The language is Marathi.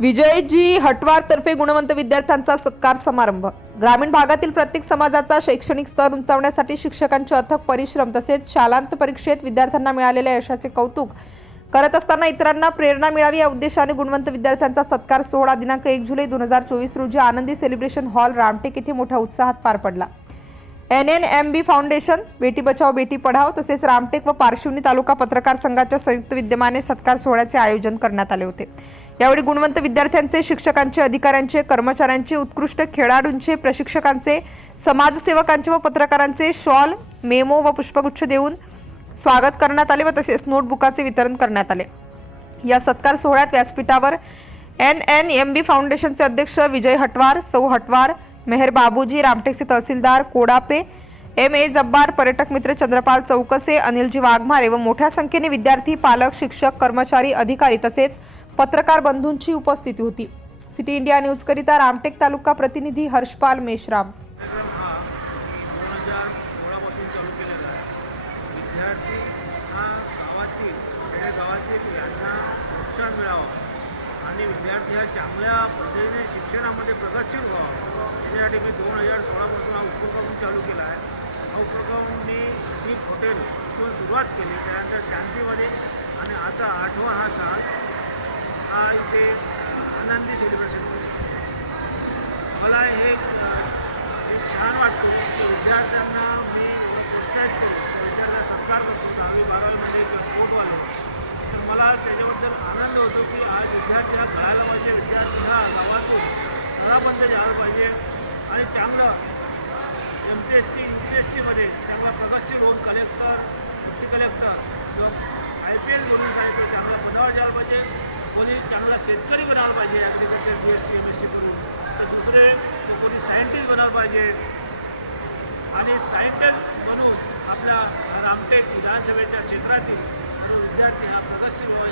विजयजी हटवार तर्फे गुणवंत विद्यार्थ्यांचा सत्कार समारंभ. ग्रामीण भागातील प्रत्येक समाजाचा शैक्षणिक स्तर उंचावण्यासाठी शिक्षकांचे अथक परिश्रम तसेच शालांत परीक्षेत विद्यार्थ्यांना मिळालेल्या यशाचे कौतुक करत असताना इतरांना प्रेरणा मिळावी या उद्देशाने गुणवंत विद्यार्थ्यांचा सत्कार सोहळा दिनांक एक जुलै दोन हजार चोवीस रोजी आनंदी सेलिब्रेशन हॉल रामटेक येथे मोठ्या उत्साहात पार पडला. N N M B foundation Beti Bachao Beti Padhao तसेच रामटेक व पारशिवनी तालुका पत्रकार संघाच्या संयुक्त विद्यमाने सत्कार सोहळ्याचे आयोजन करण्यात आले होते. यावेळी गुणवंत विद्यार्थ्यांचे शिक्षकांचे अधिकाऱ्यांचे कर्मचाऱ्यांचे उत्कृष्ट खेळाडूंचे प्रशिक्षकांचे समाजसेवकांचे व पत्रकारांचे शॉल मेमो व पुष्पगुच्छ देऊन स्वागत करण्यात आले व तसेच नोटबुकाचे वितरण करण्यात आले. या सत्कार सोहळ्यात व्यासपीठावर एन एन एम बी फाउंडेशनचे अध्यक्ष विजय हटवार सौ हटवार मेहर बाबूजी रामटेकचे तहसीलदार कोडापे एम ए जब्बार पर्यटक मित्र चंद्रपाल चौकसे अनिलजी वाघमारे व मोठ्या संख्येने विद्यार्थी पालक शिक्षक कर्मचारी अधिकारी तसेच पत्रकार बंधूंची उपस्थिती होती. सिटी इंडिया न्यूज करिता रामटेक तालुका प्रतिनिधी हर्षपाल मेश्राम. आणि विद्यार्थी हा चांगल्या पद्धतीने शिक्षणामध्ये प्रगतशील व्हावा याच्यासाठी मी दोन हजार सोळापासून हा उपक्रम चालू केला आहे हा उपक्रम मी हॉटेल इथून सुरुवात केली. त्यानंतर शांतीमध्ये आणि आता आठवा हा साल हा इथे आनंदी सेलिब्रेशन केलं मला हे छान वाटतं की विद्यार्थ्यांना मी प्रोत्साहित केलं. विद्यार्थ्यांना सत्कार करतो. दहावी बारावीमध्ये म्हणजे किंवा स्पोर्टवाले तर मला त्याच्याबद्दल आनंद होतो की आज विद्यार्थी हा कळायला पाहिजे. विद्यार्थी हा गावातून शहरापर्यंत जायला पाहिजे. आणि चांगलं M P S C U P S सीमध्ये चांगला प्रगतशील होऊन कलेक्टर डिप्टी कलेक्टर किंवा आय पी एस म्हणून सांगितलं चांगला पदावर जायला पाहिजे कोणी चांगला शेतकरी बनायला पाहिजे agriculture B S C M S C करून आणि दुसरे कोणी सायंटिस्ट बनायला पाहिजे. आणि सायंटिस्ट म्हणून आपल्या रामटेक विधानसभेच्या क्षेत्रातील विद्यार्थी हा प्रगतशील व्हावा